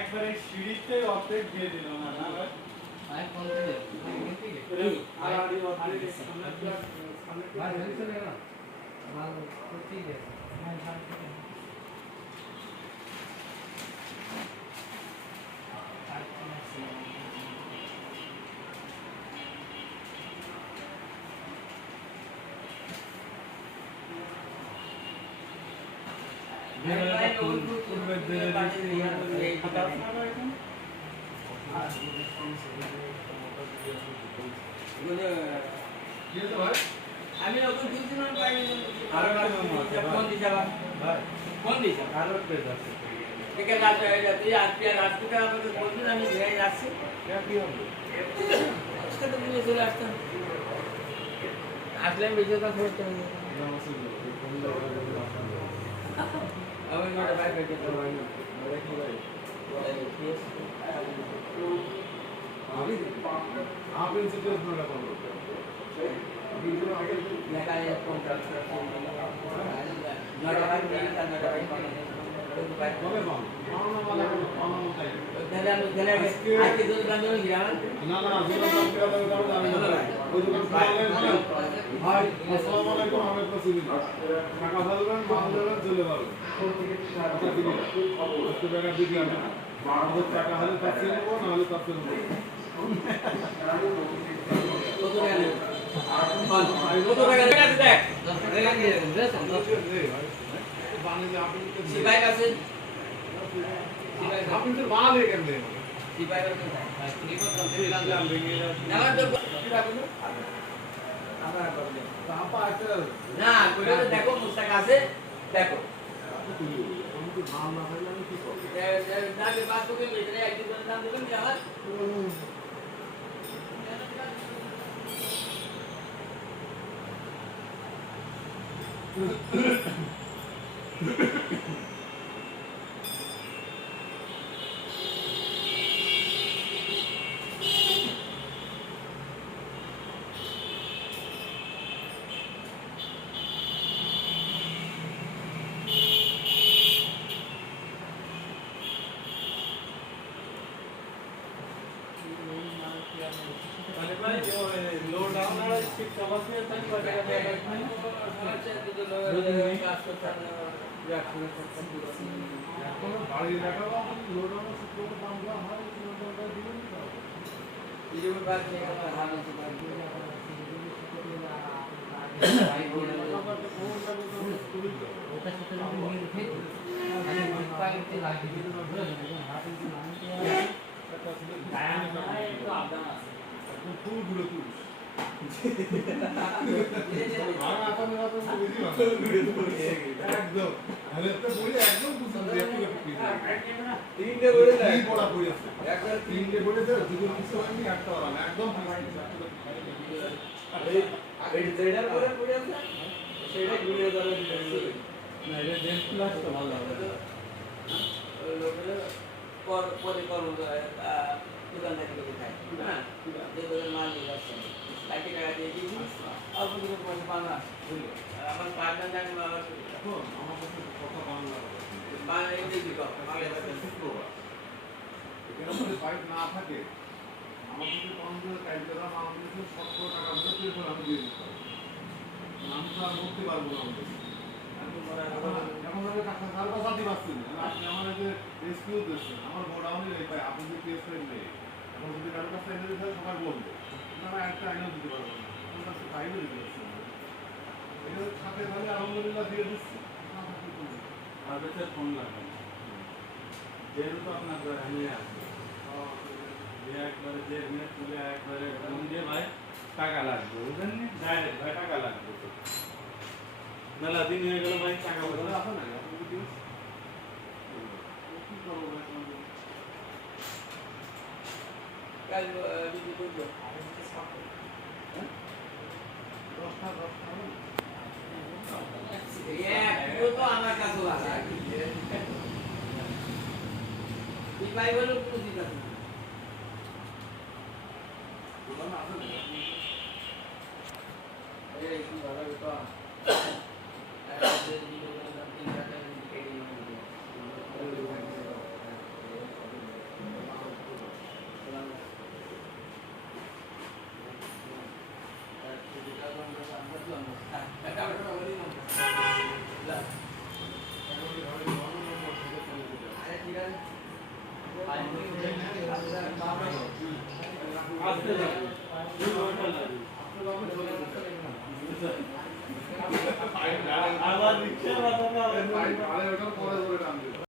একবারে সিঁড়িতে অর্ধেক দিয়ে দিল না না ভাই আই কোন দিকে আর আড়ি অর্ধেক সামনে ভাই চলে গেল মাল তো ঠিক আছে হ্যাঁ সামনে আমি ওকে বুঝছিলাম পাইনি আর কোন দিশা কোন দিশা আরো পেজ আছে একে রাত হয়ে যাচ্ছে আজকে রাজপুতে আমাকে বলছিল আমি ঘুরে যাচ্ছি কি হবে আজকে তো তুমি চলে আসতাম আসলে বেজেটা করতে হবে আমি ওটা বাইক পেতে পারবো আমি আপনি যেটা ধরে করব লেখা আছে কন্ট্রাক্ট নটা বাইক নিয়ে তার নটা বাইক কবে পাবো পাওনা চাই গেলে আজকে দুধ দাম দেবেন কি না না দুটো দাম পেলে দাম জানি না ওই দোকান খোলা ভাই আসসালামু আলাইকুম আমি প্রসিদ্ধ টাকা ফেলবেন মাল দেবেন চলে যাবেন আচ্ছা দিদি কত টাকা দিদি আমি আমাদের টাকা হলে কাছে নেব না হলে কাছে নেব কত টাকা নেবেন কত টাকা আছে দেখ 10 টাকা দিয়ে দেবেন বানিয়ে আপনি সিপাই আছে আপনি তো মাল রেখে দেন সিপাই আছে না তো আমরা করব আপা একটা না কইলে তো দেখো মুস্তাক আছে দেখো আমি তো মাল না হলে আমি কি করব না যে বাস করে বেচলে একদিন দাম দেবেন কি আমার लो डाउन वाला स्टिक समझ में तक पर टाका देगा এখন বাড়ি লাগাবো লো ডাউন স্টিক দাম দেওয়া হয় লো ডাউনটা দিবেন না ये जो बात नहीं कर रहा है तो बात ওটা সাথে নিয়ে উঠে আমি পাইতে লাগিয়ে দিলাম ফুল গুলো তুল একদম একদম তিনটে বলে পড়া পড়েছে একবার তিনটে বলেছে দুটো কিছু হয়নি একটা ওরা একদম যেটা পরে পড়ে আছে সেটা ঘুরে যাবে না এটা ডেন্ট প্লাস তো ভালো হবে পরে করবো দোকান থেকে খাই হ্যাঁ যে দোকান মাল নিয়ে যাচ্ছে লাখি টাকা দিয়ে দিবি অল্প কিছু পয়সা পাওয়া আমার পার্টনার জানি আমার আমার কাছে কথা বাংলা বাংলা ইংরেজি শুক্রবার এখানে যদি বাইক না থাকে আমার যদি কমজোর টাইপ করা আমাদের 70 টাকা ভিতরে করে আমি দিয়ে দিতে আমি তো আর করতে পারবো না এখন ধরে টাকা কারো সাথে পাচ্ছি না আপনি আমার যে রেস্কিউ দিচ্ছেন আমার গোডাউনে নেই ভাই আপনি যদি কেস নেই এখন যদি কারো কাছে এনে দিতে সবাই বলবে না একটা আইনও দিতে পারবো না আমার কাছে ফাইলও দিতে পারছি না এখানে সাথে তাহলে আলহামদুলিল্লাহ দিয়ে দিচ্ছি আর বেচার ফোন লাগবে যেহেতু তো আপনার নিয়ে আসবে যে একবারে যে মেয়ে তুলে একবারে ফোন দিয়ে ভাই টাকা লাগবে বুঝলেন নি ডাইরেক্ট ভাই টাকা লাগবে তো মেলা দিন হয়ে গেল ভাই টাকা পয়সা আছে না আপনি কি করবো ভাই তোমাদের? কাল বিক্রি করবো একটু তো আমার কাছেও আছে তুই পাই বলে কোনো চিন্তা নেই দোকান আছে না এই কি ভালো তো আসতে যাবে আবার রিক্সা বাজানো ভাই, আরে ওটা পরে করে টান দিও।